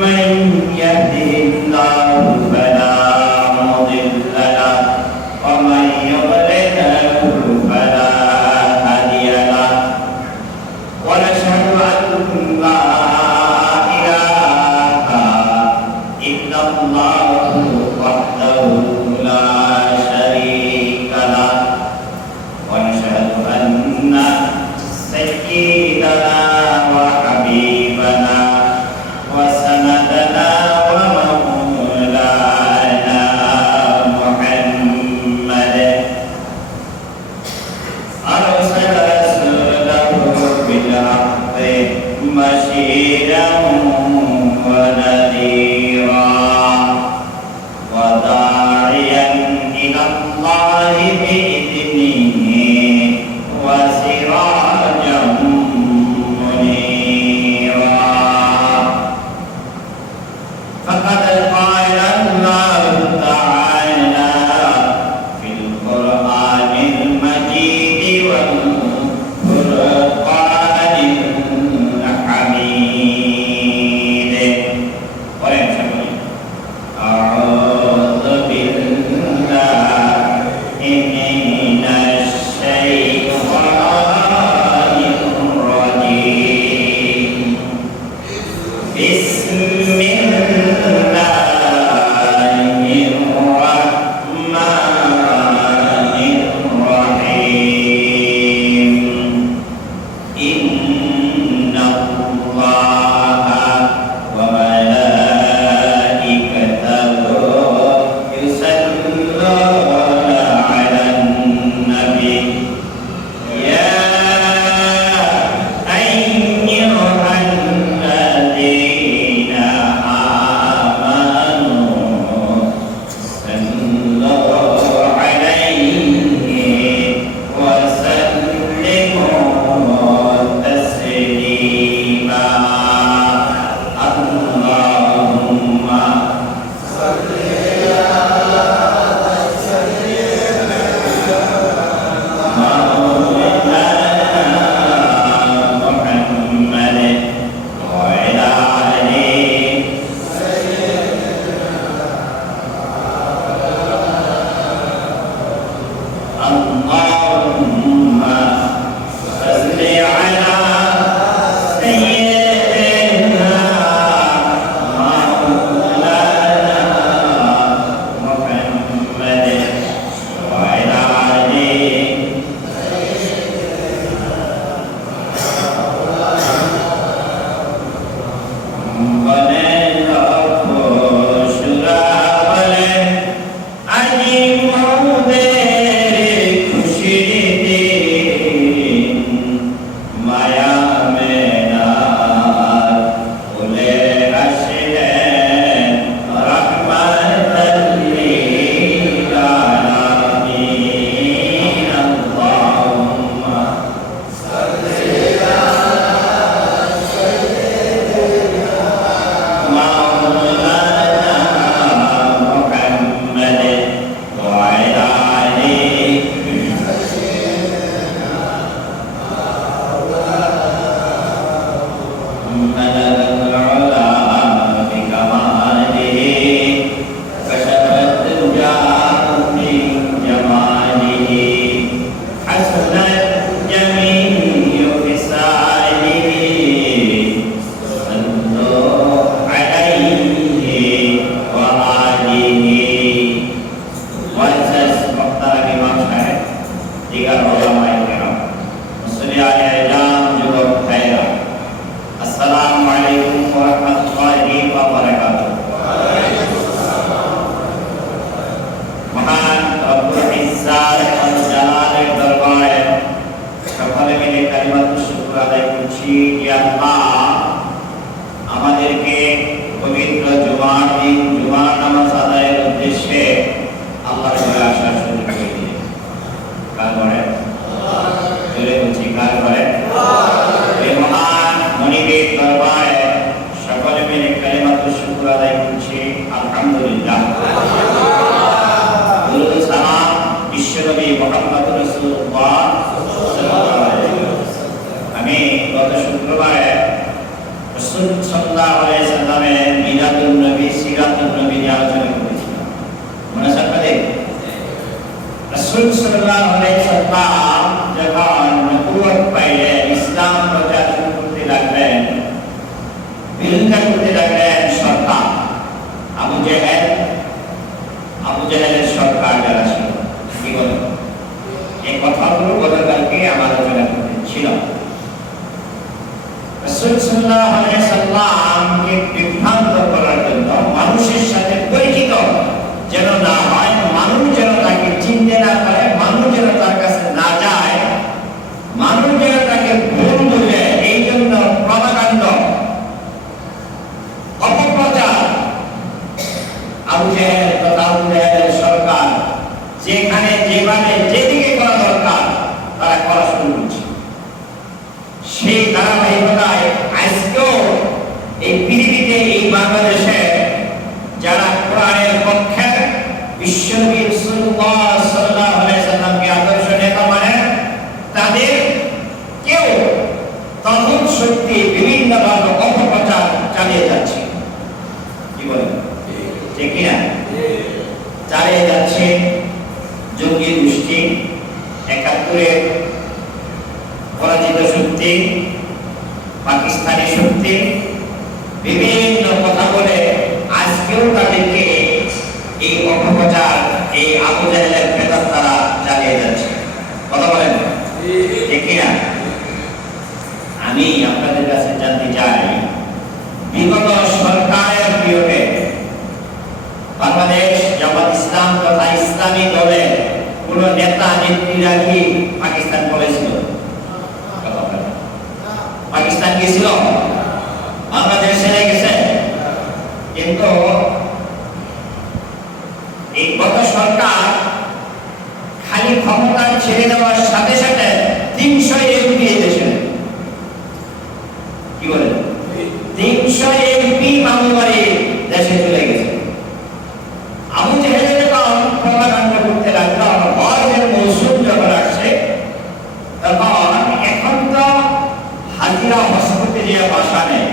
من يهده الله فلا বিশ্বনবী মুহাম্মদ রাসূলুল্লাহ সাল্লাল্লাহু আলাইহি ওয়াসাল্লাম। আমি গত শুক্রবারে রাসূল সাল্লাল্লাহু আলাইহি ওয়াসাল্লামের মিলাদুন নবী সিরাতুন নবী নিয়ে আলোচনা করেছিলাম। মনে আছে আপনাদের? রাসূল সাল্লাল্লাহু আলাইহি ওয়াসাল্লাম যখন নবুয়ত পাইলেন, ইসলাম প্রচার শুরু করতে লাগলেন, বিরোধিতা করতে লাগলেন সরকার আবু জেহেলের সরকার যারা ছিল। কি বলে এই কথাগুলো গতকালকে আমার আলোচনা ছিল। রাসূল সাল্লাল্লাহু আলাইহি ওয়াসাল্লামকে বিভ্রান্ত করার জন্য, মানুষের সাথে পরিচিত যেন না হয়, মানুষ যেন তাকে চিনতে না পারে, মানুষ যেন তার কাছে না যায়, মানুষ যেন তাকে ভুল বুঝে, এই জন্য প্রপাগান্ড, অপপ্রচার আবু জেহেলের সরকার যেখানে যেভাবে যেদিকে করা দরকার তারা করা শুরু করছে। সেই ধারাবাহিকতায় আজকেও এই পৃথিবীতে, এই বাংলাদেশে যারা কোরআনের পক্ষে, বিশ্বনবী রাসূলুল্লাহ সাল্লাল্লাহু আলাইহি ওয়াসাল্লামকে আদর্শ নেতা মানে, তাদের কেউ তখন সত্যি বিভিন্নভাবে অপপ্রচার চালিয়ে যাচ্ছে। কি বলেন? ঠিক কিনা? চালিয়ে যাচ্ছে জঙ্গি গোষ্ঠী, ৭১-এর পরাজিত শক্তি, পাকিস্তানি শক্তি, বিভিন্ন কথা বলে আজকেও তাদেরকে এই অপপ্রচার, এই আবু জেহেলের ভেতর তারা চালিয়ে যাচ্ছে। কথা বলেন ঠিক কিনা? আমি আপনাদের কাছে জানতে চাই, বিগত সরকারের বিরুদ্ধে বাংলাদেশ জামাত ইসলাম তথা ইসলামী দলের কোন নেতা নেত্রীরা কি পাকিস্তান বলেছিল? পাকিস্তান গেছিল? বাংলাদেশ ছেড়ে গেছে? কিন্তু এই গত সরকার খালি ক্ষমতা ছেড়ে দেওয়ার সাথে সাথে ৩০০ এমপি দেশে, কি বলে ৩০০ এমপি মামুর বাড়ি দেশে চলে গেছে। আবু জেহেল যখন প্রপাগান্ডা করতে লাগলো, হজের মৌসুম যখন আসছে, তখন এখন তো হাজিরা হজ করতে যেয়ে বাসা নেই,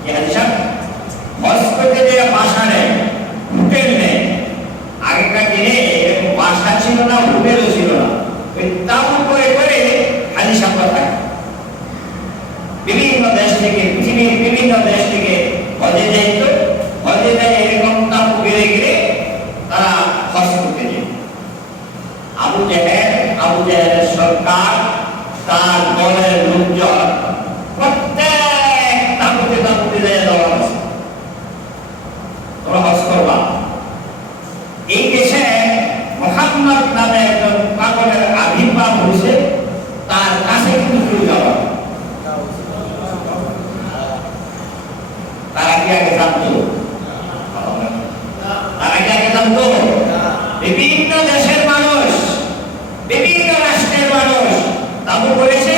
কি হাজিরা হজ করতে যেয়ে বাসা নেই, হোটেল নেই। আগেকার দিনে এরকম বাসা ছিল না, হোটেলও ছিল না, ওই তাবু করে করে হাজি সাহেবরা থাকে। বিভিন্ন দেশ থেকে, পৃথিবীর বিভিন্ন দেশ থেকে হজে যাইত, হজে যায় এরকম তাবু গেড়ে গেড়ে তারা হজ করতে যেত। আবু জেহেলের সরকার, তার দলের লোকজন প্রত্যেক তাবুতে তাবুতে যায় দেওয়া হয়েছে, তোমরা হজ করবা। এই দেশে মুহাম্মদ নামে একজন পাগলের আবির্ভাব হয়েছে, তার কাছে কিন্তু কেউ যাওয়া। তারা কি আগে জানতো? তারা কি আগে জানতো? বিভিন্ন দেশের মানুষ, বিভিন্ন রাষ্ট্রের মানুষ তাবু করেছে,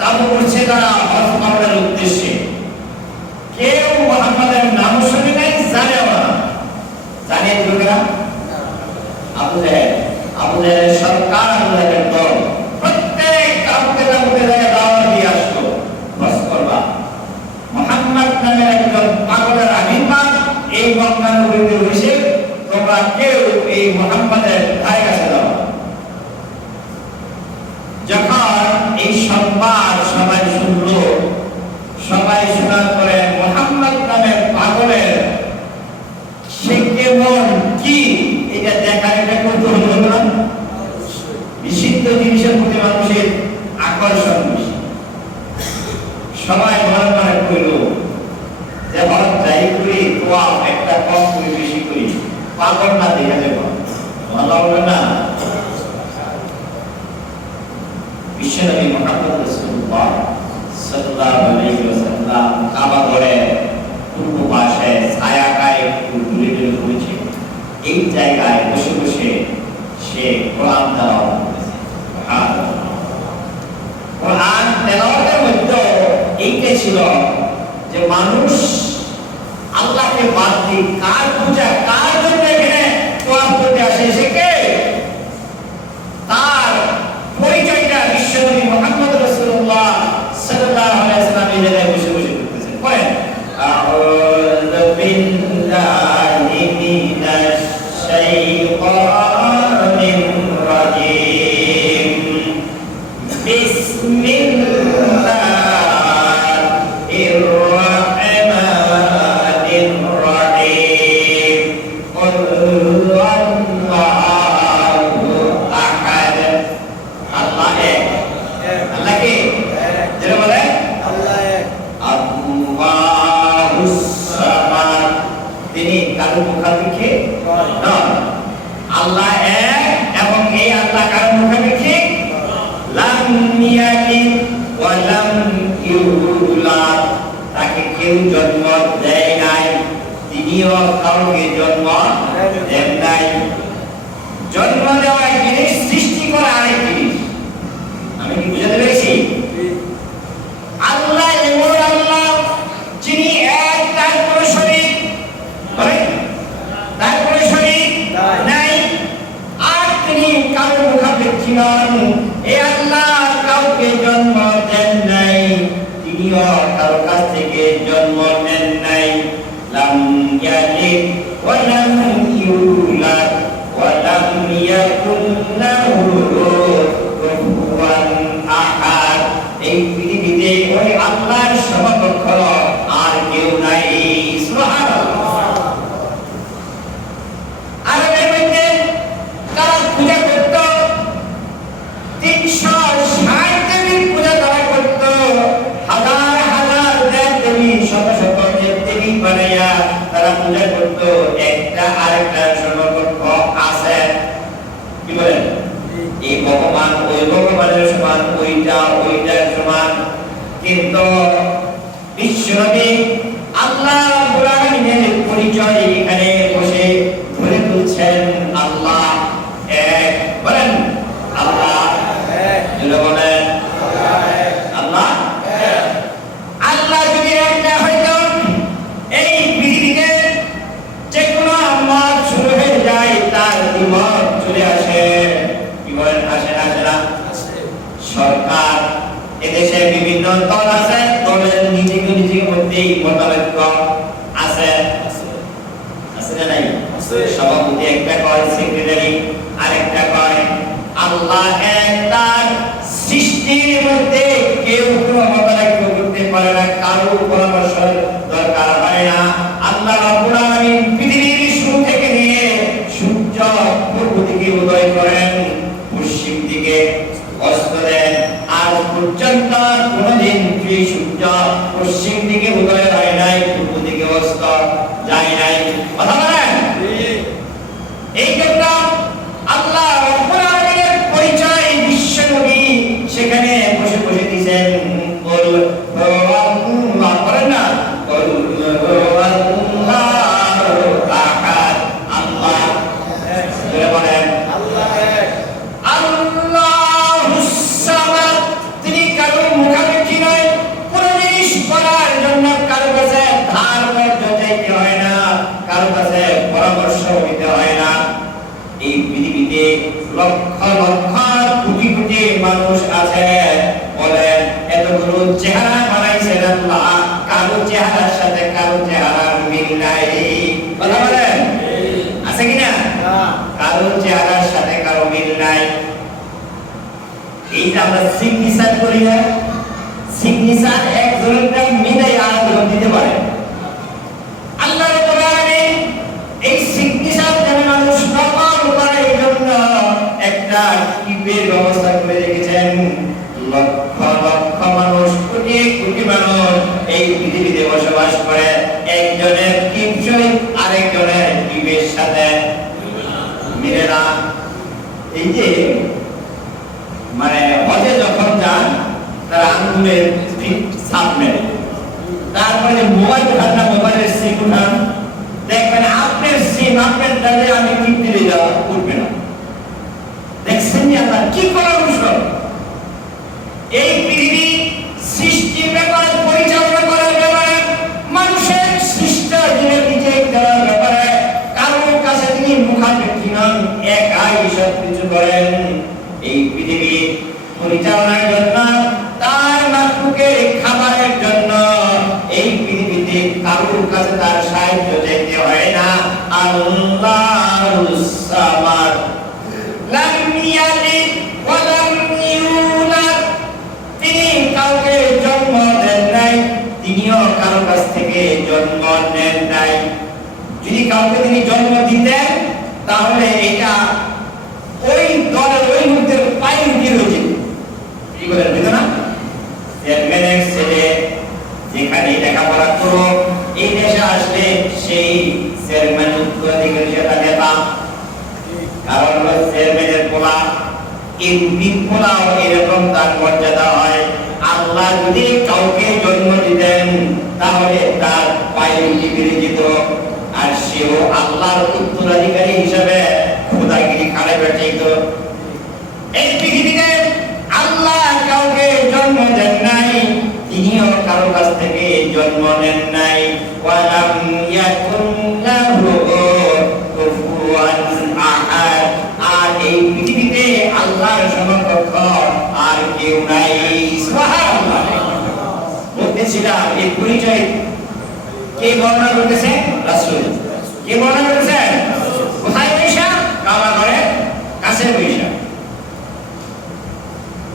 তাবু করছে তারা হজ করার উদ্দেশ্যে। কেউ মুহাম্মাদের নাম শুনে নাই, জানেও না। জানিয়ে দিল কেনা? আবু জেহেলের সরকার, আবু জেহেলের দল প্রত্যেক তাবুতে তাবুতে যায় দাওয়াত দিয়ে আসতো, হজ করবা। মুহাম্মদ নামের একজন পাগলের আবির্ভাব এই মক্কা নগরীতে হয়েছে, তোমরা কেউ এই মুহাম্মাদের ধারে কাছে যাও। যখন এই সংবাদ সবাই শুনলো, সবাই শোনার পরে মুহাম্মদ নামের পাগলের সে কেমন কি এটা দেখার একটা কৌতূহল হলো না? নিষিদ্ধ জিনিসের প্রতি মানুষের আকর্ষণ বেশি। সবাই মনে মনে করল যে হজ যাই করি, তোয়া একটা কম করি, বেশি করি, পাগল না দেখা যাবে, ভালো হবে না। বিশ্বনবী মুহাম্মদ রাসূলুল্লাহ সাল্লাল্লাহু আলাইহি ওয়াসাল্লাম কাবা ঘরে পূর্ব পাশে ছায়াকায় একটু দূরে দূরে পড়েছে। এই জায়গায় বসে বসে সে কোরআন তেলাওয়াত করতেছে। কোরআন তেলাওয়াতের মধ্যে এইটা ছিল যে মানুষ আল্লাহকে বাদ দিয়ে কার পূজা, কার জন্য এখানে তোয়াফ করতে আসে, সে কে? الشيطان الرجيم بسم الله الرحمن الرحيم قل هو الله أحد الله এক আল্লাহ কে যেটা বলে আল্লাহ এক আল্লাহুস সামাদ তিনি কারো মুখাপেক্ষী নন আল্লাহ এক এবং এই আল্লাহ কারো মুখাপেক্ষী লাম ইয়ালিদ ওয়া লাম ইউলাদ তাকে কেউ জন্ম দেয় নাই তিনিও কাউকে জন্ম দেন নাই জন্ম দেওয়া এক জিনিস সৃষ্টি করা আরেক জিনিস আমি কি বুঝাতে পেরেছি আল্লাহ এমন আল্লাহ যিনি এক তার কোনো শরীক তার কোনো শরীক নাই আর তিনি কারো মুখাপেক্ষী নন এই আল্লাহ কাউকে জন্ম দেন নাই তিনিও কারো কাছ থেকে জন্ম নেন নাই লাম ইয়ালিদ ওয়া লাম ইউলাদ ওয়া লাম ইয়াকুন লাহু কুফুয়ান আহাদ এই পৃথিবীতে ওই আল্লাহর সমকক্ষ আর কেউ নাই সুবহানাল্লাহ আর এর মধ্যে তারা পূজা করত 360 দেবীর পূজা তারা করত হাজার হাজার দেবী শত শত দেবী বানাইয়া তারা পূজা করত একটা আরেকটা সমকক্ষ আছে কি বলেন এই ভগবান ওই ভগবানের সমান ওইটার সমান কিন্তু বিশ্বনবী আল্লাহ রাব্বুল আলামিনের পরিচয় এখানে বসে ধরে তুলছেন আল্লাহ এক বলেন আল্লাহ এক জোরে বলেন আল্লাহ এক আল্লাহ এক আল্লাহ যদি এক না হইতো এই পৃথিবীতে যে কোনো মত শুরু হয়ে যায় তার বিমত চলে আসে সরকার এদেশে বিভিন্ন দল আছে দলের নিজেকে মধ্যেই মতানৈক্য আছে আছে না নাই সভাপতি একটা কয় সেক্রেটারি আরেকটা কয় আল্লাহ এক তার সৃষ্টির মধ্যে কেউ কোনো মতানৈক্য করতে পারে না কারো পরামর্শ দরকার হয় না আল্লাহ রাব্বুল আলামিন পৃথিবীর শুরু থেকে নিয়ে সূর্য পূর্ব দিকে উদয় করেন পশ্চিম দিকে অস্ত দেন আজ পর্যন্ত কোনদিন সূর্য পশ্চিম দিকে উদয় হয় নাই পূর্ব দিকে অস্ত যায় নাই কথা বলেন এই জন্য আল্লাহ রাব্বুল আলামিনের পরিচয় বিশ্বনবী সেখানে বসে বসে দিয়েছেন বল আল্লাহ করেন না বল আল্লাহু আহাদ আল্লাহ জোরে বলেন আল্লাহ এক আল্লাহুস সামাদ তিনি কারো মুখাপেক্ষী নয় কোন জিনিস করার জন্য কারো কাছে ধার চাইতে হয় না কারো কাছে পরামর্শ নিতে হয় না এই পৃথিবীতে লক্ষ লক্ষ কোটি কোটি মানুষ আছে বলেন এতগুলো চেহারা বানাইছেন আল্লাহ কারো চেহারার সাথে কারো চেহারার মিল নাই কথা বলেন আছে কিনা কারো চেহারার সাথে কারো মিল নাই এই যে আমরা সিগনেচার করি না সিগনেচার একজনের মিলাই আরেকজন দিতে পারে আল্লাহ রাব্বুল আলামিন এই সিগনেচার যেন মানুষ নকল করে এই জন্য একটা কিপের ব্যবস্থা করে রেখেছেন লক্ষ লক্ষ মানুষ কোটি কোটি মানুষ এই পৃথিবীতে বসবাস করে একজনের কিপ সহিত আরেকজনের কিপের সাথে মিলে না এই যে মানে হজে যখন যান তারা আঙ্গুলের ছাপ মেরে তারপরে মোবাইল উঠান না মোবাইলের সিম উঠান দেখবেন আপনার সিম আপনার দাঁড়িয়ে আমি টিপ দিলে যাওয়া উঠবে না দেখছেন যে আপনার কি করার বিষয় এই পৃথিবী সৃষ্টির ব্যাপারে পরিচালনা করার ব্যাপারে মানুষের সৃষ্ট জীবনের দিকে দেওয়ার ব্যাপারে কারোর কাছে তিনি মুখাপেক্ষী নন একাই সব কিছু করেন এই পৃথিবী পরিচালনার জন্য তার মাখলুকের খাবারের জন্য এই পৃথিবীতে কারোর কাছে তার সাহায্য চাইতে হয় না আল্লাহুস সামাদ লাম ইয়ালিদ ওয়া লাম ইউলাদ। তিনি কাউকে জন্ম দেন নাই, তিনিও কারো কাছ থেকে জন্ম নেন নাই। যদি কাউকে তিনি জন্ম দিতেন তাহলে এটা ওই দলের ওই মুহূর্তের পায়ের কি হয়েছে কি বলেন বুঝো না? চেয়ারম্যানের ছেলে যেখানে লেখাপড়া করো, এই দেশে আসলে সেই চেয়ারম্যান উত্তরাধিকারী সেটা নেতা। কারণ চেয়ারম্যানের পোলা এমপির পোলাও এরকম তার মর্যাদা হয়। আল্লাহ যদি কাউকে জন্ম দিতেন তাহলে তার পায়ে বেড়ে যেত, আর সেও আল্লাহর উত্তরাধিকারী হিসাবে খোদাগিরি খাড়ে বেঁচেইত। এই পৃথিবীতে আল্লাহ কাউকে জন্ম দেন নাই, তিনিও কারো কাছ থেকে জন্ম নেন নাই। ওয়ালাম ইয়াকুন লাহু কুফুয়ান আহাদ। আর এই পৃথিবীতে আল্লাহর সমকক্ষ আর কেউ নাই। সুবহানাল্লাহ। বলতেছিলাম এই পরিচয় কে বর্ণনা করতেছে? রাসূল। কে বর্ণনা করতেছে? কোথায় বৈশা? কাবা ঘরের কাছে বৈশা।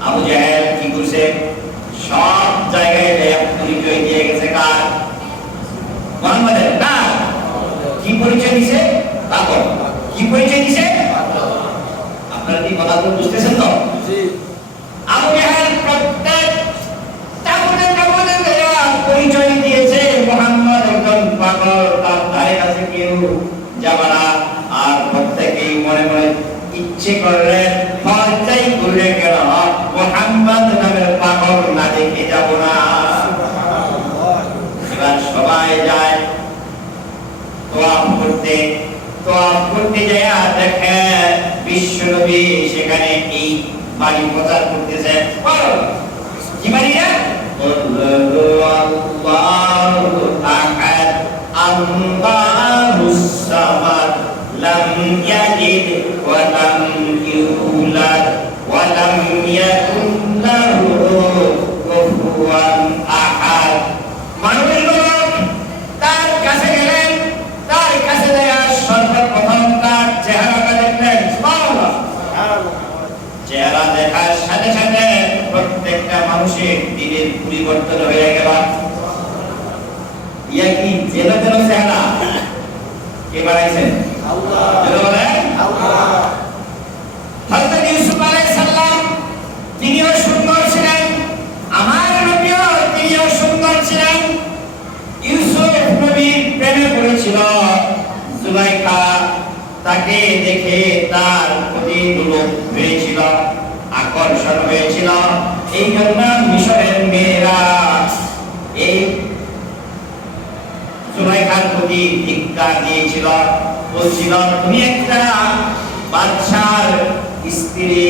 আবু জাহেল কি করছে? সব জায়গায় পরিচয় দিয়ে গেছে কার? মুহাম্মাদের। না, কি পরিচয় দিছে? পাগল। কি পরিচয় দিছে? আপনারা কি কথা বুঝতেছেন তো? জি। আবু জাহেল প্রত্যেক পরিচয় দিয়েছে মুহাম্মদ একজন পাগল, তার ধারে কাছে কেউ যাবে না। আর প্রত্যেকেই মনে মনে ইচ্ছে করলেন লজ্জাই করে গেল মুহাম্মদ নামের পাগল না দেখে যাব না। এবার সবাই যায় তোয়াফ করতে যায়, দেখে বিশ্বনবী সেখানে এই বাড়ি প্রচার করতেছে। কি বাড়ি? আল্লাহু আহাদ আল্লাহুস সামাদ লাম ইয়ালিদ ওয়া লাম ইউলাদ ওয়া লাম ইয়াকুন লাহু কুফুয়ান আহাদ। মানুষ তার কাছে গেলেন, তার কাছে যাওয়া সর্বপ্রথম তার চেহারাটা দেখলেন। সুবহানাল্লাহ। চেহারা দেখার সাথে সাথে প্রত্যেকটা মানুষের দিনের পরিবর্তন হয়ে গেল। ইয়া কি যেন যেন চেহারা কে বানাইছেন? আল্লাহ। বলেন আল্লাহ। হযরত ইউসুফ আলাইহিস সালাম তিনিও সুন্দর ছিলেন, আমার নবীও তিনিও সুন্দর ছিলেন। ইউসুফ নবীর প্রেমে পড়েছিল জুলাইখা, তাকে দেখে তার প্রতি লোভ হয়েছিল, আকর্ষণ হয়েছিল। এই জন্য মিশরের মেয়েরা এই জুলাইখার প্রতি ধিক্কার দিয়েছিল, বলছিল তুমি একটা বাদশার স্ত্রী,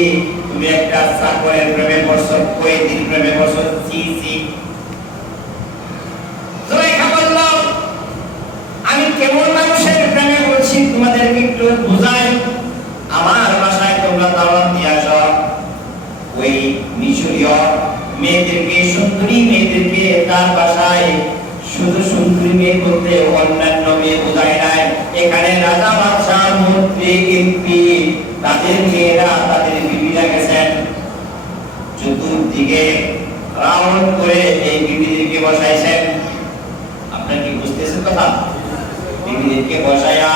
তুমি একটা চাকরের প্রেমে পড়ছো, কয়েদির প্রেমে পড়ছো। জি জি। জুলাইখা বলল আমি কেমন মানুষের প্রেমে পড়ছি তোমাদেরকে একটু বুঝাই। আমার বাসায় তোমরা দাওয়াত দিয়ে আসো, ওই মিশরীয় মেয়েদেরকে, সুন্দরী মেয়েদেরকে তার বাসায় শুধু সুন্দরী মেয়ে বলতে অন্যান্য মেয়ে বোঝায় নাই। এখানে রাজা বাদশাহ মন্ত্রী এমপি তাদের মেয়েরা, তাদের বিবিরা গেছেন। চতুর্দিকে রাউন্ড করে এই বিবিদেরকে বসাইছেন। আপনারা কি বুঝতেছেন কথা? বিবিদেরকে বসায়া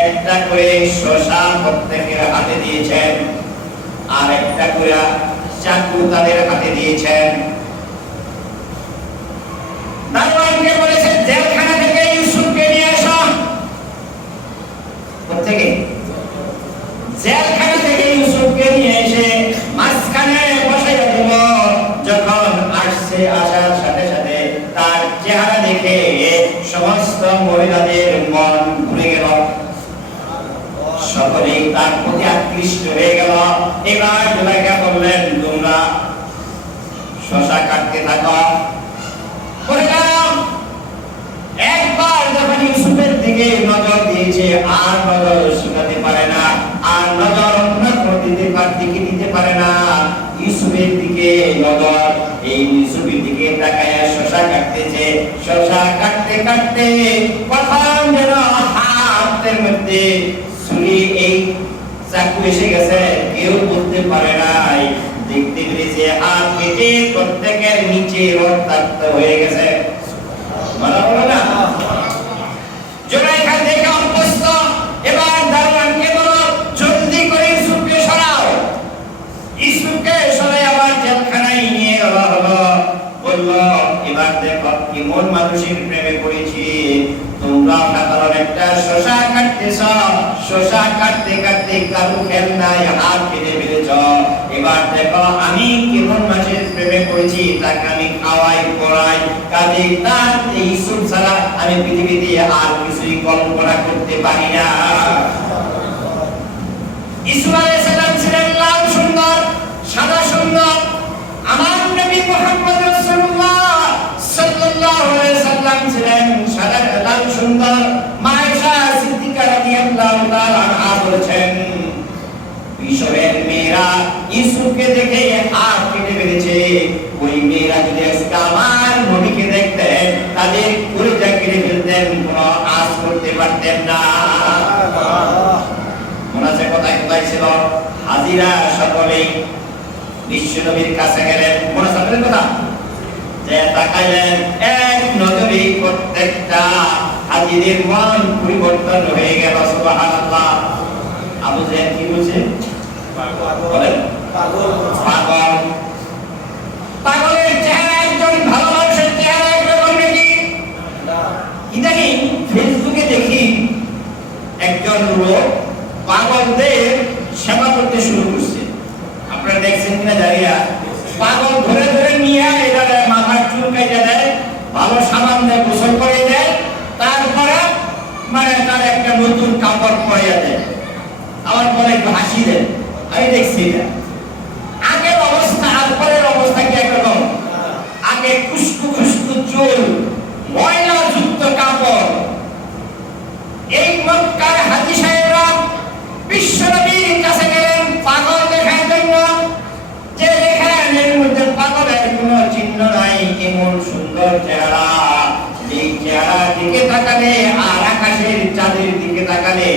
একটা করে শসা প্রত্যেকের হাতে দিয়েছেন, আর একটা করে চাকু তাদের হাতে দিয়েছেন। দারোয়ানকে বলেছেন জেলখানা থেকে ইউসুফকে নিয়ে আসো। প্রত্যেকে জেলখানা থেকে ইউসুফকে নিয়ে এসে মাঝখানে বসাইয়া দিল। যখন আসছে, আসার সাথে সাথে তার চেহারা দেখে সমস্ত মহিলাদের মন ঘুরে গেল, সকলেই তার প্রতি আকৃষ্ট হয়ে গেল। এবার জুলাইখা বললেন তোমরা শসা কাটতে থাকো। একবার যখন ইউসুফের দিকে নজর দিয়েছে, আর নজর শুকাতে পারে না, আর নজর অন্য দিকে দিতে পারে না। ইউসুফের দিকে নজর, এই ইউসুফের দিকে তাকায় শসা কাটতেছে। শসা কাটতে কাটতে প্রথম যেন হাত হাতের মধ্যে ছুরি, এই চাকু এসে গেছে, কেউ বলতে পারে নাই। দেখতে পেরেছে হাত কেটে প্রত্যেকের নিচে রক্তাক্ত হয়ে গেছে। বলা হলো না? জুলাইখা দেখে অভ্যস্ত। এবার দারোয়ানকে বলো, জলদি করে ইউসুফকে সরাও। ইউসুফকে সরাই আবার জেলখানায় নিয়ে যাওয়া হলো। বললো, এবার দেখো কেমন মানুষের প্রেমে পড়েছি। তোমরা সাধারণ একটা শশা কাটতেছ, শশা কাটতে কাটতে কারু খেল নাই, হাত কেটে ফেলেছ। এবার দেখো আমি কেমন মানুষের প্রেমে পড়েছি, তাকে আমি খাওয়াই পড়াই কাজে। তার ইউসুফ ছাড়া আমি পৃথিবীতে আর কিছুই কল্পনা করতে পারি না। ইউসুফ আলাইহিস সালাম ছিলেন লাল সুন্দর, সাদা সুন্দর। আমার নবী মুহাম্মদ রাসূলুল্লাহ সাল্লাল্লাহু আলাইহি সাল্লাম ছিলেন সাদা লাল সুন্দর। মা আয়েশা সিদ্দিকা রাদিয়াল্লাহু তাআলা আনহা বলেছেন, মিশরের মেয়েরা ইউসুফকে দেখে হাত কেটে ফেলেছে। ওই মেয়েরা যদি আজকে আমার নবীকে দেখতেন, তাদের কলিজা কেটে ফেলতেন, কোনো আশ করতে পারতেন না। মনে আছে কোথায় কোথায় ছিল? হাজিরা সকলেই বিশ্ব নবীর কাছে গেলেন। মনে আছে আপনাদের কথা? যে তাকাইলেন, এক নজরে প্রত্যেকটা হাজিদের মন পরিবর্তন হয়ে গেল। সুবহানাল্লাহ। আবু জাহেল কি বলছে? বলেন পাগল। পাগলের চেহারা একজন ভালো মানুষের চেহারা একরকম নাকি? ইদানিং ফেসবুকে দেখি একজন লোক পাগলদের সেবা করতে শুরু করছে। আপনারা দেখছেন কিনা জানি না। পাগল ধরে ধরে নিয়ে এটা মাথার চুল কেটে দেয়, ভালো সাবান দিয়ে গোসল করে দেয়, তারপরে মানে তার একটা নতুন কাপড় পরিয়ে দেয়, আমার পরে একটু হাসি দেয়। আমি দেখছি এটা। আগের অবস্থা আর পরের অবস্থা কি একরকম? আগে খুশকু খুশকু চুল, ময়লা যুক্ত কাপড়। এই মক্কার হাজী সাহেবরা বিশ্ব নবীর কাছে গেলেন পাগল দেখার জন্য। যে দেখেন এর মধ্যে পাগলের কোনো চিহ্ন নাই, এমন সুন্দর চেহারা। এই চেহারার দিকে তাকালে আর আকাশের চাঁদের দিকে তাকালে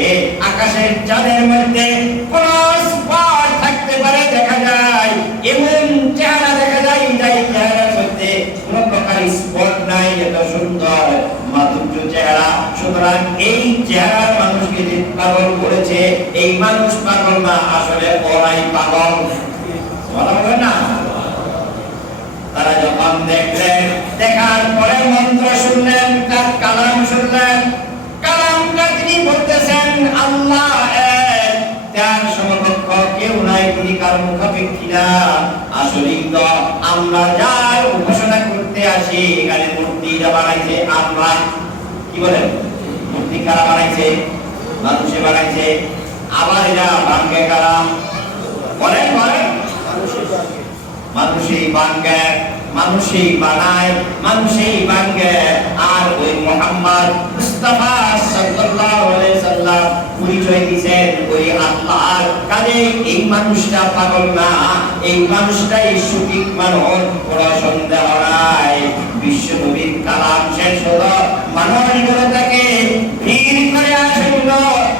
আকাশের চাঁদের মধ্যে কোন স্পট থাকতে পারে দেখা যায়, এমন চেহারা দেখা যায়। এই চেহারার মধ্যে কোন প্রকার স্পট নাই, এত সুন্দর মাধুর্য চেহারা। সুতরাং এই চেহারার মানুষকে যে পাগল করেছে, এই মানুষ পাগল না, আসলে ওরাই পাগল। বলা হবে না? তারা যখন দেখলেন, দেখার পরে মন্ত্র শুনলেন, তার কালাম শুনলেন। কালামটা তিনি বলতেছেন আল্লাহ এক, তার সমকক্ষ কেউ নাই, তিনি কার মুখাপেক্ষী না। আসলেই তো আমরা যার উপাসনা করতে আসি, এখানে মূর্তিটা বানাইছে আমরা। কি বলেন? মূর্তি কারা বানাইছে? মানুষে বানাইছে। আবার এরা ভাঙ্গে কালাম বলেন বলেন, মানুষই ভাঙ্গে, মানুষই বানায়, মানুষই ভাঙ্গে। আর ওই মুহাম্মদ মুস্তাফা সাল্লাল্লাহু আলাইহি সাল্লাম পরিচয় দিয়েছেন ওই আল্লাহর। কাজে এই মানুষটা পাগল না, এই মানুষটাই সঠিক মানুষ, কোনো সন্দেহ নাই। বিশ্ব নবীর কালাম শেষ হলো, মানুষগুলো তাকে ভিড় করে আসল,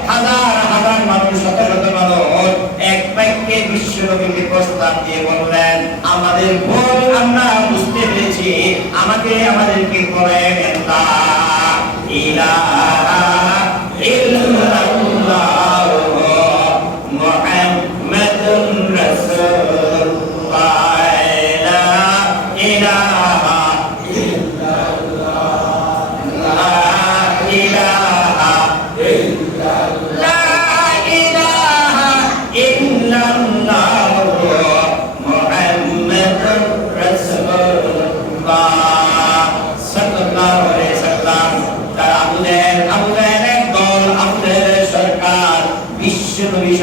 হাজার হাজার মানুষ, শত শত মানুষ এক বাক্যে বিশ্ব নবীকে প্রস্তাব দিয়ে বললেন, আমাদের ভুল আমরা বুঝতে পেরেছি, আমাদেরকে করেন লা ইলাহা ইল্লাল্লাহ মুহাম্মাদুর রাসূলুল্লাহ লা ইলাহা ইল্লাল্লাহ লা ইলাহা ইল্লাল্লাহ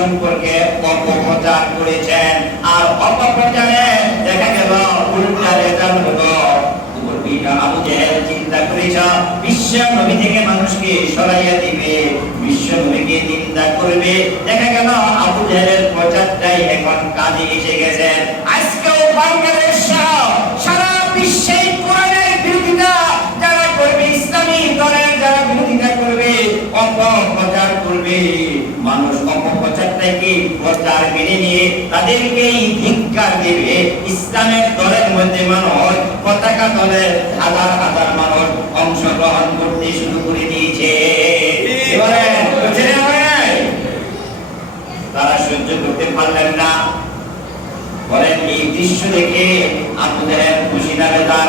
সম্পর্কে অপপ্রচার করেছেন। আর অপপ্রচারে দেখা গেল উল্টা রেজাল্ট হলো। আবু জেহেল চিন্তা করেছ বিশ্ব নবী থেকে মানুষকে সরাইয়া দিবে, বিশ্ব নবীকে নিন্দা করবে। দেখা গেল আবু জেহেলের প্রচারটাই এখন কাজে এসে গেছে। আজকেও বাংলাদেশ সারা বিশ্বে কোরআনের বিরোধিতা যারা করবে, ইসলামী দলের যারা বিরোধিতা করবে, অপপ্রচার প্রচার মেনে নিয়ে তাদেরকেই ধিক্কার দেবে। ইসলামের দলের মধ্যে মানুষ পতাকা দলের হাজার হাজার মানুষ অংশগ্রহণ করতে শুরু করে দিয়েছে। এবারে তারা সহ্য করতে পারলেন না। বলেন এই দৃশ্য দেখে আবু জাহেল খুশি না বেজার?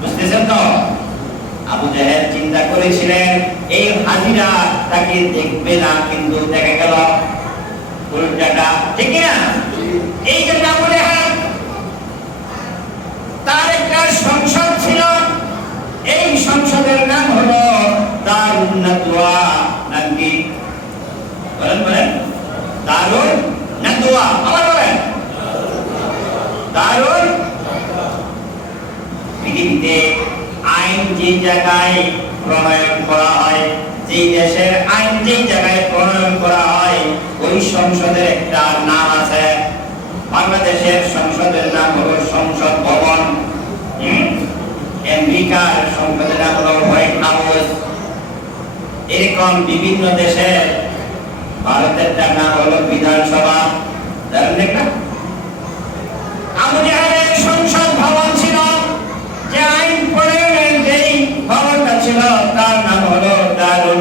বুঝতেছেন তো? আবু জাহেল চিন্তা করেছিলেন এই হাজিরা তাকে দেখবে না, কিন্তু দেখা গেল উল্টাটা, ঠিক না? এই যে আবু জাহেল তার একটা সংসদ ছিল, এই সংসদের নাম হলো দারুন নাদওয়া। নাম কি? বলেন বলেন। দারুন নাদওয়া। আবার বলেন দারুন। পৃথিবীতে আইন যে জায়গায় প্রণয়ন করা হয়, যে দেশের আইন যে জায়গায় প্রণয়ন করা হয়, ওই সংসদের একটা নাম আছে। বাংলাদেশের সংসদের নাম হলো সংসদ ভবন। আমেরিকার সংসদের নাম হলো হোয়াইট হাউস। এরকম বিভিন্ন দেশে, ভারতের নাম হলো বিধানসভা। আবু জাহেলের সংসদ ভবন ছিল, যে আইন প্রণয়নের যেই ভবনটা ছিল তার নাম হলো দারুন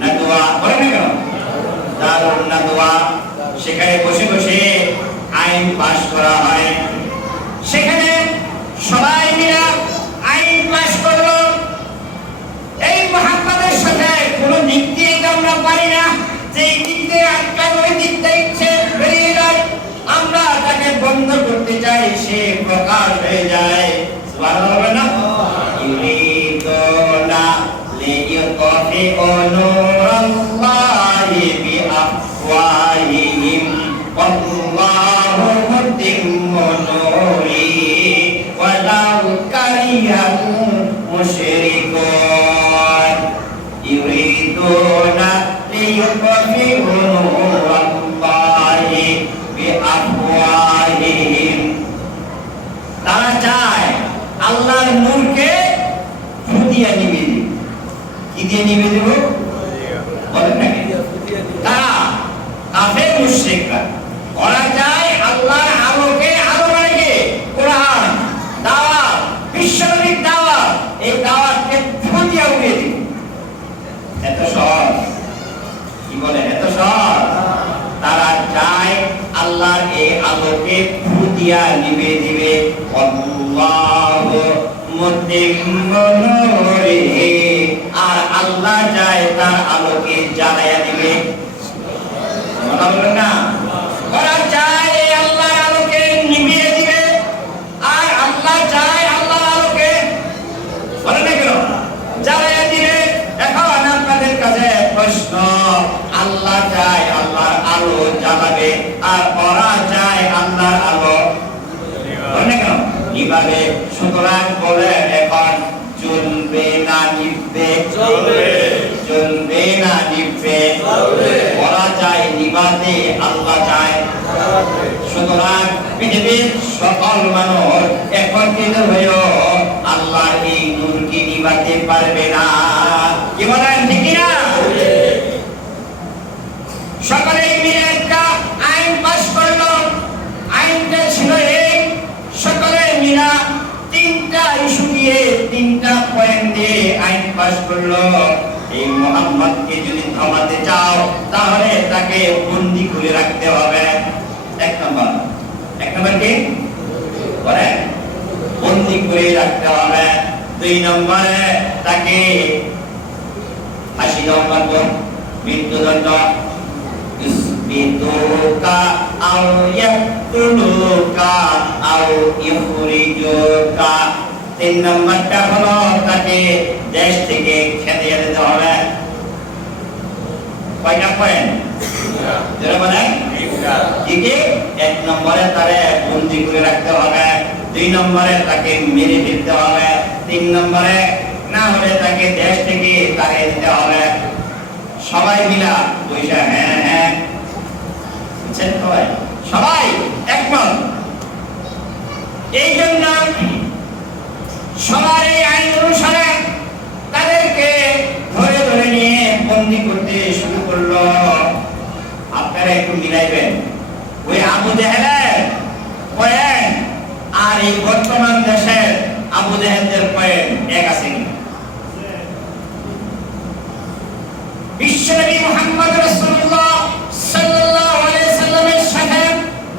নাদওয়া। বলেন না কেন? দারুন নাদওয়া। সেখানে বসে বসে আইন পাস করা হয়। সেখানে সবাই মিলে আইন পাস করলো। এই মুহাম্মাদের সাথে কোনো দিক দিয়ে আমরা পারি না, যে দিক দিয়ে আটকান ওই দিকটা ইচ্ছে বেরিয়ে যায়। আমরা তাকে বন্ধ করতে চাই, সে প্রকাশ হয়ে যায়। সুবহানাল্লাহ না? ইউরিদুনা লিইউতফিউ নূরাল্লাহি বিআফওয়াহিহিম ওয়াল্লাহু মুতিম্মু নূরিহি ওয়ালাউ কারিহাল মুশরিকুন। ইউরিদুনা লিইউতফিউ নূরাল্লাহি বিআফওয়াহিহিম। তারা চায় আল্লাহর নূরকে ফু দিয়ে নিভিয়ে দিবে। কি দিয়ে নিভিয়ে দেব? বলেন না? তারা কাফের মুশরিকরা, ওরা চায় আল্লাহর আলোকে, আলো মানে কি? কোরআন, দাওয়াত, বিশ্বনবীর দাওয়াত, এই দাওয়াতকে ফু দিয়ে উড়িয়ে দিবে। এত সহজ? কি বলে এত সহজ? তারা চায় আল্লাহর এই আলোকে ফু দিয়া নিভিয়ে দিবে। আল্লাহু মুতিম্মু নূরিহি, আর আল্লাহ চায় তার আলোকে জ্বালায়া দিবে। কথা বলেন না? ওরা চায় এই আল্লাহর আলোকে নিভিয়ে দিবে, আর আল্লাহ চায় আল্লাহর আলোকে, বলেন না কেন, জ্বালায়া দিবে। এখন আপনাদের কাছে প্রশ্ন, আল্লাহ চায় আল্লাহর আলো জ্বালাবে, আর ওরা চায় আল্লাহর আলো কিভাবে? সুতরাং বলে এখন জ্বলবে না নিভবে? জ্বলবে না নিভবে? ওরা চায় নিভাতে, আল্লাহ চায়। সুতরাং পৃথিবীর সকল মানুষ একত্রিত হয়েও আল্লাহর এই নূরকে নিভাতে পারবে না। কি বলেন, ঠিক না? সকলে মিলে একটা আইন পাস করলো। আইনটা ছিল এই, সকলে মিলা তিনটা ইস্যু দিয়ে, তিনটা পয়েন্ট দিয়ে আইন পাস করলো। এই মুহাম্মদকে যদি থামাতে চাও তাহলে তাকে বন্দী করে রাখতে হবে। এক নম্বর কি? বলে বন্দী করে রাখতে হবে। দুই নম্বরে তাকে ফাঁসি দণ্ড, মৃত্যুদণ্ড, ইসবিতুকা আও ইয়াকতুলুকা আও ইখরিজুকা। তিন নম্বরটা হলো তাকে দেশ থেকে খেতে যেতে হবে। কয়টা পয়েন্ট? যারা বলেন এক নম্বরে তারে বন্দী করে রাখতে হবে, দুই নম্বরে তাকে মেরে ফেলতে হবে, তিন নম্বরে না হলে তাকে দেশ থেকে তাড়িয়ে দিতে হবে। সবাই মিলা পয়সা হ্যাঁ হ্যাঁ বুঝছেন? সবাই একমত। এই জন্য সবার এই আইন অনুসারে তাদেরকে ধরে ধরে নিয়ে বন্দী করতে শুরু করলো। আপনারা আপনারা একটু মিলাইবেন। ওই আবু জেহেলের পয়েন্ট আর এই বর্তমান দেশের আবু জেহেলদের পয়েন্ট এক আছে কিনা? বিশ্বনবী মুহাম্মদ রাসূলুল্লাহ সাল্লাল্লাহু আলাইহি সাল্লামের সাথে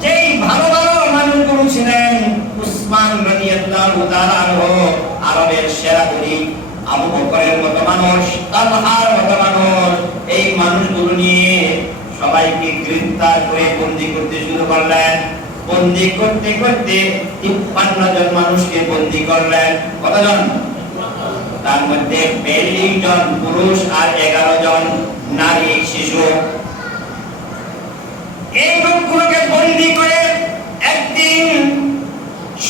যেই ভালো ভালো মানুষগুলো ছিলেন, উসমান রাদিয়াল্লাহু তাআলা আনহু আরবের সেরা বলি, আবু বকরের মতো মানুষ, তালহার মতো মানুষ, এই মানুষগুলো নিয়ে সবাইকে গ্রেফতার করে বন্দী করতে শুরু করলেন। বন্দী করতে করতে 53 জন মানুষকে বন্দী করলেন। কতজন? তার মধ্যে 42 জন পুরুষ আর 11 জন নারী শিশু। এই লোকগুলোকে বন্দী করে একদিন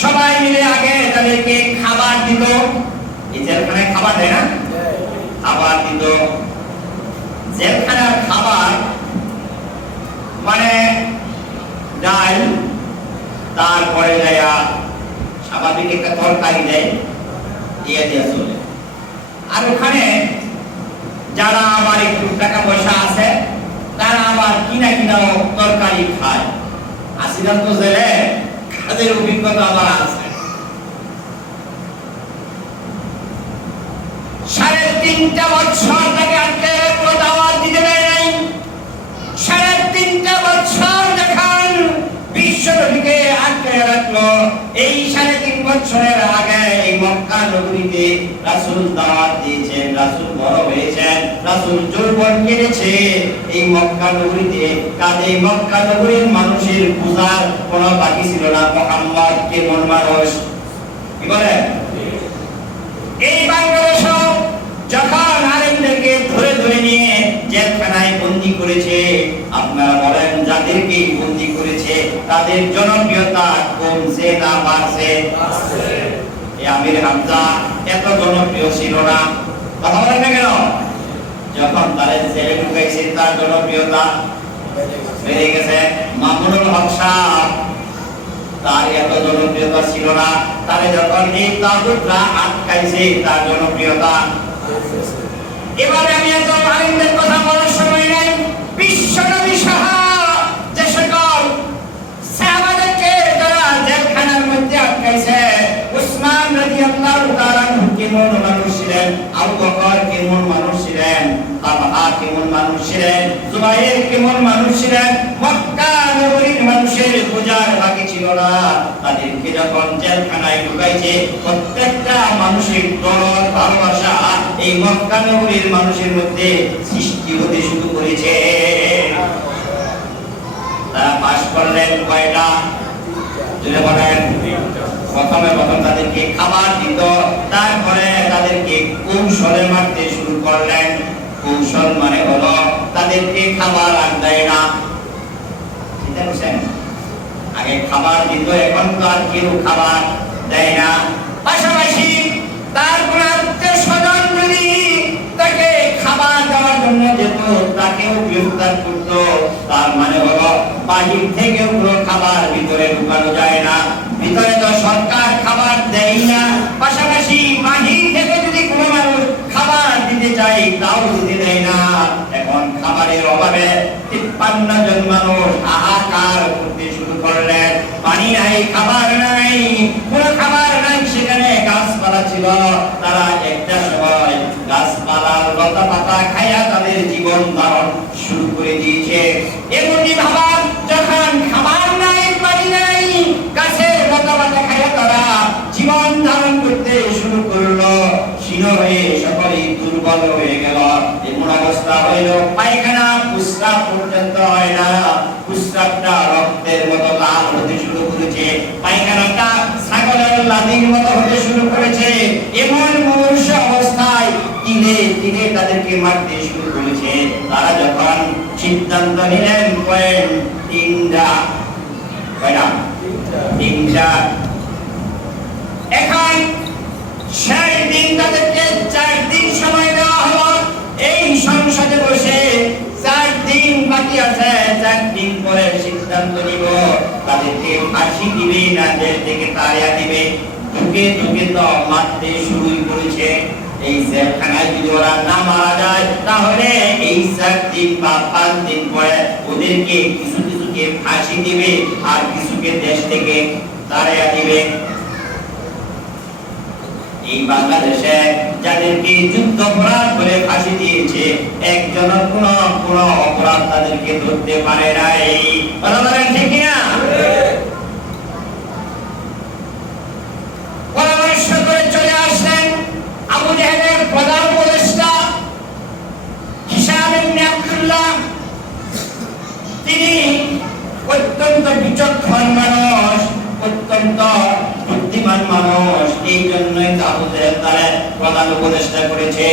সবাই মিলে আগে তাদেরকে খাবার দিত। এই জেলখানায় খাবার দেয় না? খাবার দিত। জেলখানার খাবার মানে ডাল, তারপরে দেয়া স্বাভাবিক একটা তরকারি দেয়, দিয়ে দিয়ে চলে। আর ওখানে যারা আমার একটু টাকা পয়সা আছে তারা আবার কিনা কিনা তরকারি খায়। আসিলাম তো জেলে, কাজের অভিজ্ঞতা আমার আছে। 3.5 বছর তাকে আটকে রাখলো, দাওয়াত দিতে দেয় নাই। 3.5 বছর যখন বিশ্বনবীকে আটকে রাখলো, এই 3.5 বছরের আগে এই মক্কা নগরীতে রাসূল দাওয়াত দিয়েছেন, রাসূল বড় হয়েছেন, রাসূল যৌবন কেটেছে এই মক্কা নগরীতে। কাজে মক্কা নগরীর মানুষের পূজার কোনো বাকি ছিল না। মুহাম্মদ কেমন মানুষ, কি বলে? এই বাংলাদেশ যখন আলেমদেরকে ধরে ধরে নিয়ে জেলখানায় বন্দী করেছে, আপনারা বলেন যাদেরকে বন্দী করেছে তাদের জনপ্রিয়তা কমছে না বাড়ছে? এই আমির হামজা এত জনপ্রিয় ছিল না, কথা বলেন না কেন? যখন তাদের জেলে ঢুকাইছে তার জনপ্রিয়তা বেড়ে গেছে। মামুনুল হক সাহেব, তার এত জনপ্রিয়তা ছিল না। তারে যখন এই তাগুতরা আটকাইছে তার জনপ্রিয়তা। এবারে আমি এত আলেমদের কথা বলার সময় নাই। বিশ্বনবী সহ যে সকল সাহাবাদেরকে যারা জেলখানার মধ্যে আটকাইছে, উসমান রাদিয়াল্লাহু তাআলা কেমন মানুষ ছিলেন, আবু বকর কেমন মানুষ ছিলেন, তালহা কেমন মানুষ ছিলেন, জুবাইর কেমন মানুষ ছিলেন, মক্কা নগরীর মানুষের পূজার বাকি ছিল না। তাদেরকে যখন জেলখানায় ঢুকাইছে, প্রত্যেকটা মানুষের দরদ ভালোবাসা এই মক্কা নগরীর মানুষের মধ্যে সৃষ্টি হতে শুরু করেছে। তারা পাশ করলেন কয়টা? যদি বলেন, প্রথম তাদেরকে খাবার দিত, তারপরে তাদেরকে কৌশলে মারতে শুরু করলেন। কৌশল মানে হলো তাদেরকে খাবার আর দেয় না, চিন্তা করছেন? আগে খাবার দিত, এখন তো আর কেউ খাবার দেয় না। পাশাপাশি তার কোন আত্মীয়-স্বজন যদি তাকে খাবার দেওয়ার জন্য যেত, তাকেও গ্রেফতার করত। তার মানে হলো বাহির থেকে কোনো খাবার ভিতরে ঢুকানো যায় না। ভিতরে তো সরকার খাবার দেয় না, পাশাপাশি বাহির থেকে যদি কোনো মানুষ খাবার দিতে চায় তাও দিতে দেয় না। এখন খাবারের অভাবে 53 জন মানুষ হাহাকার করতে শুরু করলেন। পানি নাই, খাবার নাই, কোনো খাবার নাই। সেখানে গাছপালা ছিল, তারা একটা সময় গাছপালার লতা পাতা খাইয়া তাদের জীবন ধারণ শুরু করে দিয়েছে। এমনি ভাবা, যখন খাবার নাই, পানি নাই, গাছের লতা পাতা খাইয়া তারা জীবন ধারণ করতে শুরু করলো। ক্ষীণ হয়ে সকলেই দুর্বল হয়ে গেল। এমন অবস্থা হইল পায়খানা প্রস্রাব পর্যন্ত হয় না। প্রস্রাবটা রক্তের মতো লাল হতে শুরু করেছে, পায়খানাটা ছাগলের লাদির মতো হতে শুরু করেছে। এমন মনুষ্য অবস্থায় দিনে দিনে তাদেরকে মারতে শুরু করেছে। তারা যখন সিদ্ধান্ত নিলেন পয়েন্ট তিনটা, এখন সেই দিন তাদেরকে 4 দিন সময় দেওয়া হলো। এই সংসদে বসে 4 দিন বাকি আছে, 4 দিন পরে সিদ্ধান্ত নিব তাদেরকে ফাঁসি দিবে না জেল থেকে তাড়িয়ে দিবে। ঢুকে ঢুকে তো মারতে শুরু করেছে। এই জেলখানায় যদি ওরা না মারা যায় তাহলে এই 4 দিন বা 5 দিন পরে ওদেরকে কিছুকে ফাঁসি দিবে আর কিছুকে দেশ থেকে তাড়িয়ে দিবে। এই বাংলাদেশে যাদেরকে যুদ্ধ অপরাধ বলে ফাঁসি দিয়েছে একজন কোনো অপরাধ তাদেরকে ধরতে পারে নাই। বলেন ঠিক না? পরামর্শ করে চলে আসলেন আবু জাহেলের প্রধান উপদেষ্টা হিশাম ইবনে আব্দুল্লাহ। তিনি অত্যন্ত বিচক্ষণ মানুষ, অত্যন্ত বুদ্ধিমান মানুষ। এই জন্যই আবু জাহেল তার প্রধান উপদেষ্টা করেছে।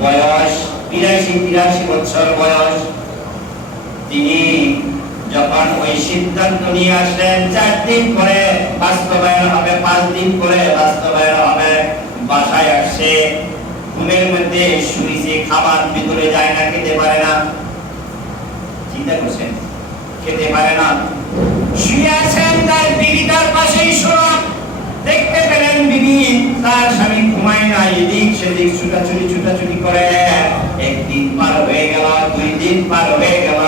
বয়স 82-83 বছর বয়স। তিনি যখন ওই সিদ্ধান্ত নিয়ে আসলেন 4 দিন পরে বাস্তবায়ন হবে, 5 দিন পরে বাস্তবায়ন হবে, বাসায় আসছে, ঘুমের মধ্যে শুয়েছে, খাবার ভিতরে যায় না, খেতে পারে না। চিন্তা করছেন, খেতে পারে না, শুয়ে আছেন, তার বিবি তার পাশেই শোয়া। দেখতে পেলেন বিবি তার স্বামী ঘুমায় না, এদিক সেদিক ছুটাছুটি করে। 1 দিন পার হয়ে গেল, 2 দিন পার হয়ে গেল।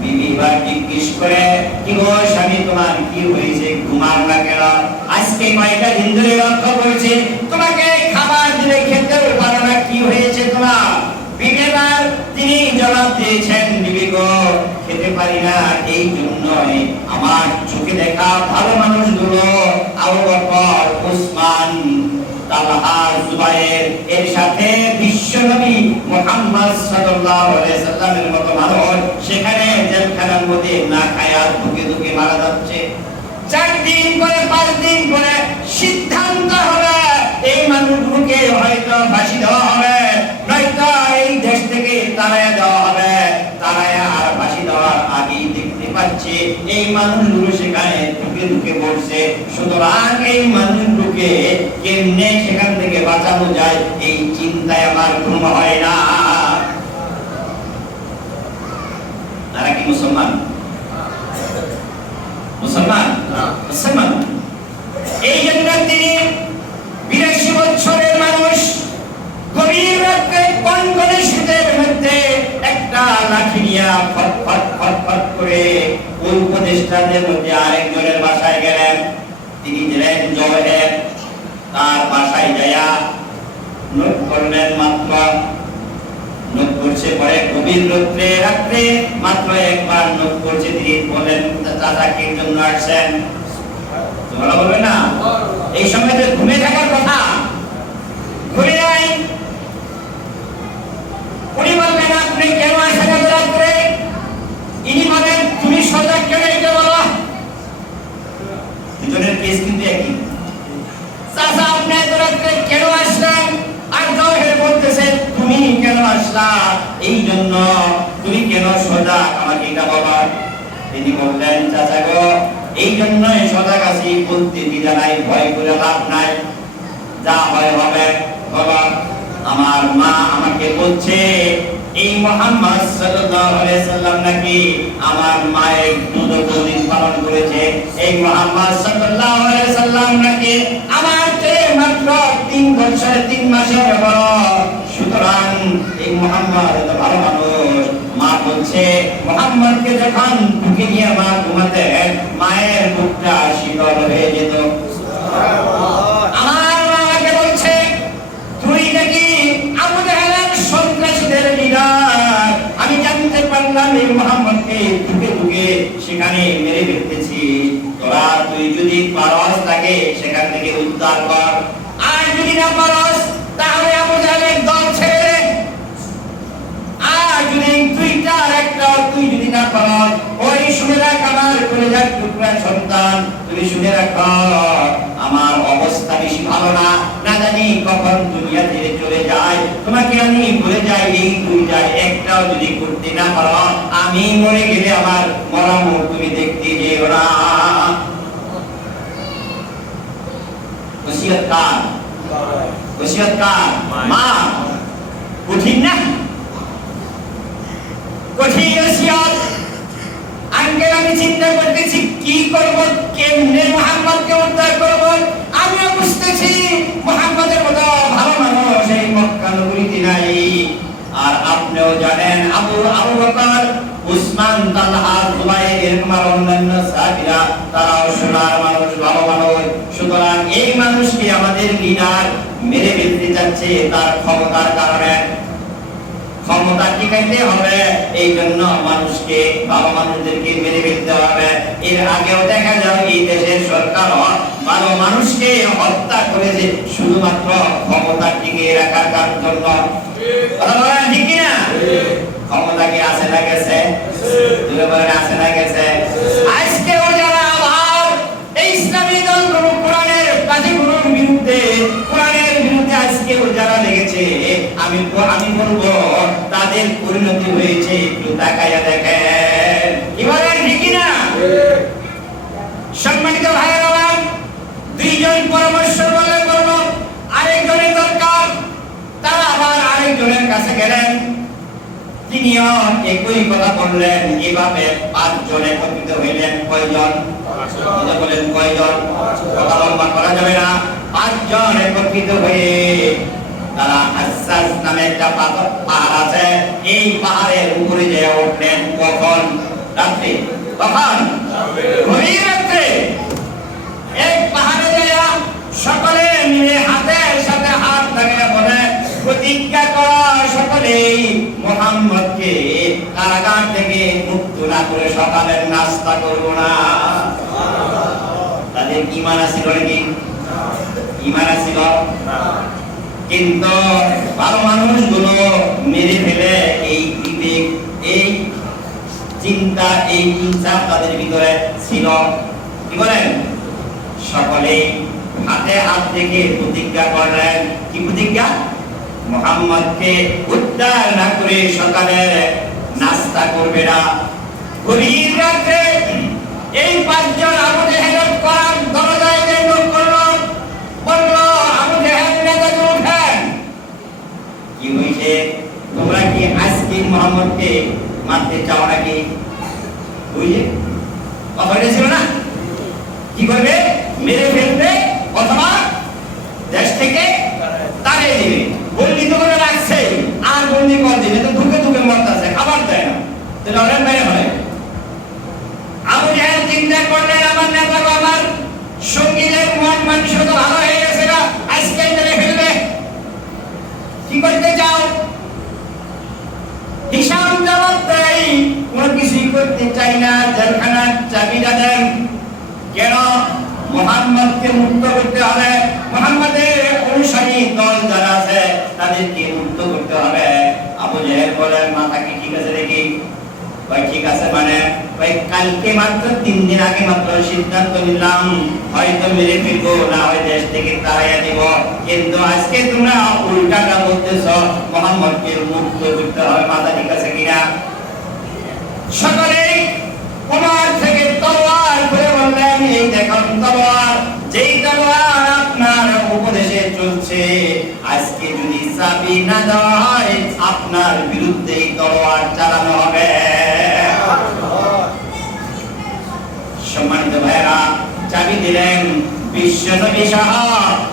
বিবি বা জিজ্ঞেস করে, কি গো স্বামী তোমার কি হয়েছে, ঘুমাও না কেন? আজকে কয়েকটা দিন ধরে লক্ষ্য করছি তোমাকে খাবার দিলে খেতে পারো না, কি হয়েছে তোমার? বিবেবার তিনি জবাব দিয়েছেন, বিবি গো খেতে পারি না এই জন্যই আমার চোখে দেখা ভালো মানুষগুলো আবু বকর, ওসমান, তালহা, জুবায়ের এর সাথে বিশ্বনবী মুহাম্মদ সাল্লাল্লাহু আলাইহি সাল্লামের মতো মানুষ সেখানে জেলখানার মধ্যে না খায়া ধুকে মারা যাচ্ছে। 4 দিন পরে 5 দিন পরে সিদ্ধান্ত হবে এই মানুষগুলোকে হয়তো ফাঁসি দেওয়া হবে, নয়তো এই দেশ থেকে তাড়াইয়া দেওয়া হবে। তাড়াইয়া আর ফাঁসি দেওয়ার আগেই দেখতে পাচ্ছে এই মানুষগুলো সেখানে ধুকে পড়ছে। সুতরাং এই মানুষগুলোকে কেমনে সেখান থেকে বাঁচানো যায় এই চিন্তায় আমার ঘুম হয় না। তারা কি মুসলমান? মুসলমান এই জন্য তিনি 82 বছরের মানুষ গভীর রাতে কনকনে শীতের মধ্যে একটা লাঠি নিয়ে ফট করে ওই উপদেষ্টাদের মধ্যে আরেকজনের বাসায় গেলেন। তিনি গেলেন জওহর, তার বাসায় যায়া নোট করলেন। মাত্র নোট করছে, পরে গভীর রাত্রে মাত্র একবার নোট করছে। তিনি বলেন, চাচা কি জন্য আসছেন? তোমরা বলবে না এই সময় তো ঘুমে থাকার কথা, ঘুরে নাই। উনি বলবেন আপনি কেন আসেন এত রাত্রে? ইনি বলেন তুমি সজাগ কেন, এটা বলো। দুজনের কেস কিন্তু একই। চাচা আপনি এত রাত্রে কেন আসলেন? আর জওহর বলতেছে তুমি কেন আসলা, এই জন্য তুমি কেন সজাগ, আমাকে এটা বলো। তিনি বললেন চাচা গো এই জন্যই সজাগ আছি, বলতে দ্বিধা নাই, ভয় করে লাভ নাই, যা হয় হবে। বাবা আমার মা আমাকে বলছে এই মুহাম্মদ সাল্লাল্লাহু আলাইহি সাল্লাম নাকি আমার মায়ের দুধ প্রতিদিন পালন করেছে। এই মুহাম্মদ সাল্লাল্লাহু আলাইহি সাল্লাম নাকি আমার চেয়ে মাত্র 3 বছর 3 মাসের বড়। সুতরাং এই মুহাম্মদ এত ভালো মানুষ। মা বলছে মুহাম্মদকে যখন বুকে নিয়ে মা ঘুমাতেন মায়ের বুকটা শীতল হয়ে যেত। আমার মাকে বলছে তুই নাকি আবু জাহেলের সন্ত্রাসীদের লিডার। আমি জানতে পারলাম এই মুহাম্মদকে বুকে সেখানে মেরে ফেলতেছি। তোরা তুই যদি পারস তাকে সেখান থেকে উদ্ধার কর, আর যদি না পারস তাহলে আবু জাহেলের দল ছেড়ে দে। আর যদি দুইটার একটা তুই যদি না পারস, ওই শুনে রাখ আমার কলিজার টুকরা সন্তান, তুমি শুনে রাখো আমার অবস্থা বেশি ভালো না, না জানি কখন দুনিয়া ছেড়ে চলে যায়, তোমাকে আমি ভুলে যাই। এই দুইটার একটাও যদি করতে না পারো, আমি মরে গেলে আমার মরা মুখ তুমি দেখতে যেও না। ওসিয়ত কার? মা। কঠিন না? কঠিন ওসিয়ত। আঙ্কেল আমি চিন্তা করতেছি কি করব, কেমনে মুহাম্মদকে উদ্ধার করব। আমিও বুঝতেছি মুহাম্মদের মতো ভালো মানুষ এই মক্কা নগরীতে নাই। আর আপনিও জানেন আবু বকর, উসমান, তালহা, জুবাইর এরকম আর অন্যান্য সাহাবীরা তারাও সোনার মানুষ, ভালো মানুষ। সুতরাং এই মানুষকে আমাদের লিডার মেরে ফেলতে যাচ্ছে তার ক্ষমতার কারণে। ক্ষমতা টিকাইতে হবে, এই জন্য মানুষকে, ভালো মানুষদেরকে মেরে ফেলতে হবে। এর আগেও দেখা যায় এই দেশের সরকার ভালো মানুষকে হত্যা করেছে শুধুমাত্র ক্ষমতা টিকিয়ে রাখার জন্য। ঠিক কিনা? ক্ষমতা কি আছে না গেছে? আছে না গেছে? আজকেও যারা আবার এই ইসলামী দলগুলো কোরআনের কাজীগুলোর বিরুদ্ধে, কোরআনের বিরুদ্ধে আজকেও যারা লেগেছে, আমি বলবো তাদের পরিণতি হয়েছে একটু তাকাইয়া দেখেন। কি বলেন? ঠিক কিনা? সম্মানিত ভাইয়েরা, দুইজন পরামর্শ বললো আরেকজনের দরকার। তারা আবার আরেকজনের কাছে গেলেন, তিনিও একই কথা বললেন। এভাবে 5 জন একত্রিত হইলেন। কয়জন? বলেন কয়জন? কথা লম্বা করা যাবে না। 5 জন একত্রিত হয়ে তারা হাসাস নামে একটা পাহাড় আছে, এই পাহাড়ের উপরে যেয়ে উঠলেন। কখন? রাত্রে। কখন? গভীর রাত্রে। এক পাহাড়ে যাইয়া সকলে মিলে হাতের সাথে হাত লাগিয়ে বলে, প্রতিজ্ঞা করা সকলেই মুহাম্মদকে কারাগার থেকে মুক্ত না করে সকালের নাস্তা করব না। তাদের ঈমান ছিল নাকি? ঈমান ছিল না। কিন্তু ভালো মানুষগুলো মেরে ফেলে এই বিবেক, এই চিন্তা, এই ইনসাফ তাদের ভিতরে ছিল। কি বলেন? সকলে হাতে হাত রেখে প্রতিজ্ঞা করলেন। কি প্রতিজ্ঞা? মুহাম্মদকে উদ্ধার না করে সকালে নাস্তা করবে না। গভীর রাতে এই 5 জন আবু জেহেলের কোরআন দরজায় নক করলো, বলল, আবু জেহেল নেতা উঠেন। কি হইছে? তোমরা কি আজকে মুহাম্মদকে মারতে চাও নাকি? বুঝলে কথা ছিল না? কি করবে? মেরে ফেলবে অথবা দেশ থেকে তাড়িয়ে দিবে। বন্দি তো করে রাখছে, আর বন্দি কর দিবে তো ধুকে ধুকে মরতেছে, খাবার দেয় না, তাহলে অনেক বাইরে হয়। আবু জাহেল চিন্তা করলেন, আমার নেতা, আমার সঙ্গীদের মন মানসিকতা ভালো হয়ে গেছে না, আজকে মেরে ফেলবে। কি করতে চাও? হিসাব জবাব দেয়, কোনো কিছুই করতে চাই না, জেলখানার চাবিটা দেন। কেন? মুহাম্মদকে মুক্ত করতে হবে, মুহাম্মদের অনুসারী দল যারা আছে তাদেরকে মুক্ত করতে হবে। আবু জেহেল বলেন, মাথা কি ঠিক আছে দেখি? ভাই ঠিক আছে, মানে ভাই কালকে মাত্র 3 দিন আগে মাত্র সিদ্ধান্ত নিলাম, হয়তো মেরে ফেলবো, না হয় দেশ থেকে তাড়াইয়া দিব, কিন্তু আজকে তোমরা উল্টাটা বলতেছ, মুহাম্মদকে মুক্ত করতে হবে। মাথা ঠিক আছে কিনা? সকলেই ওমর থেকে তলোয়ার করে বললেন, এই দেখুন তলোয়ার, যেই তলোয়ার আপনার উপদেশে চলছে, আজকে যদি চাবি না দেওয়া হয় আপনার বিরুদ্ধে তলোয়ার চালানো হবে। সম্মানিত ভাইরা, চাবি দিলেন। বিশ্ব নবী সহ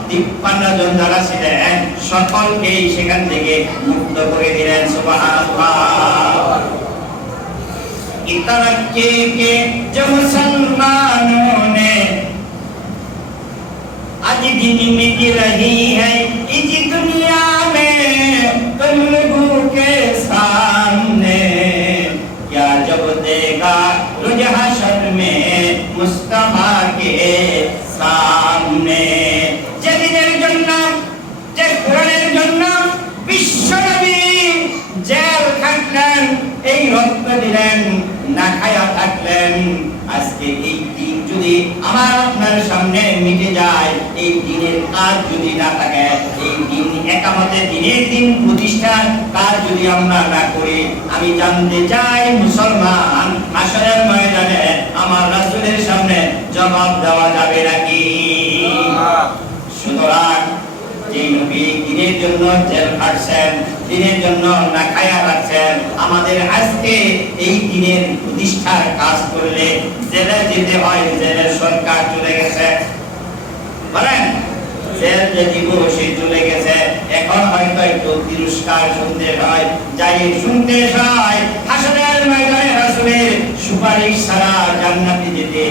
53 জন যারা ছিলেন সকলকেই সেখান থেকে মুক্ত করে দিলেন। সুবহানাল্লাহ। तरक्की के जो मुसलमानों ने आज दिन मिट रही है इस दुनिया में तुम लोगों के सामने, क्या जब देगा रोज हशर में मुस्तफा के सामने। যেদিনের জন্য, যে কোরআনের জন্য বিশ্ব নবী জেল খাটলেন, এই রক্ত দিলেন, না খায়া থাকলেন, আজকে এই দিন যদি আমার আপনার সামনে মিটে যায়, এই দিনের কাজ যদি না থাকে, এই দিন একামতে দিনের দিন প্রতিষ্ঠার কাজ যদি আমরা না করি, আমি জানতে চাই মুসলমান হাসরের ময়দানে আমার রাসূলের সামনে জবাব দেওয়া যাবে নাকি? সুতরাং যে নবী দিনের জন্য জেল খাটছেন, দিনের জন্য না খায়া রাখছেন, আমাদের আজকে এই দিনের প্রতিষ্ঠার কাজ করলে জেলে যেতে হয়। জেলের সরকার চলে গেছে, বলেন জেল যে দিবসে চলে গেছে, এখন হয়তো একটু তিরস্কার শুনতে হয়, যাই শুনতে হয় হাসরের ময়দানে রাসূলের সুপারিশ ছাড়া জান্নাতে যেতে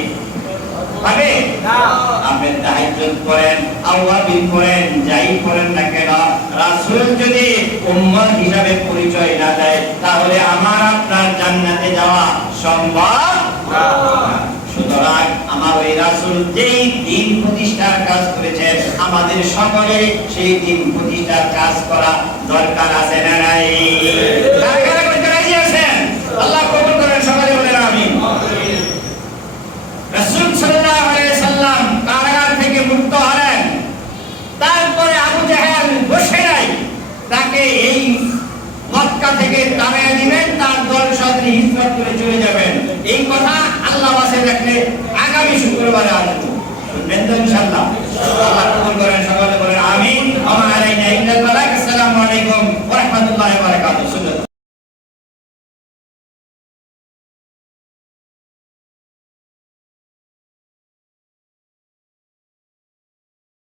পাবে না। আপনি তাহাজ্জুদ করেন, আওয়াবিন করেন, যাই করেন না কেন, রাসূল যদি উম্মত হিসাবে পরিচয় না দেয় তাহলে আমার আপনার জান্নাতে যাওয়া সম্ভব না। সুতরাং আমার ওই রাসূল যেই দিন প্রতিষ্ঠার কাজ করেছেন, আমাদের সকলের সেই দিন প্রতিষ্ঠার কাজ করা দরকার আছে না নাই? কারা করতে রাজি আছেন? আল্লাহ কবুল করেন, সকলে বলেন আমিন। রাসূল সাল্লাল্লাহু আলাইহি সাল্লাম কারাগার থেকে মুক্ত হলেন, তারপরে আবু জাহেল বসে নাই, তাকে এই মক্কা থেকে তাড়িয়ে দিবেন, তার দল সাথে হিজরত করে চলে যাবেন। এই কথা আল্লাহ বাসে রাখলে আগামী শুক্রবারে আসবো, শুনবেন তো ইনশাআল্লাহ? আল্লাহ কবুল করেন, সকলে বলেন আমিন।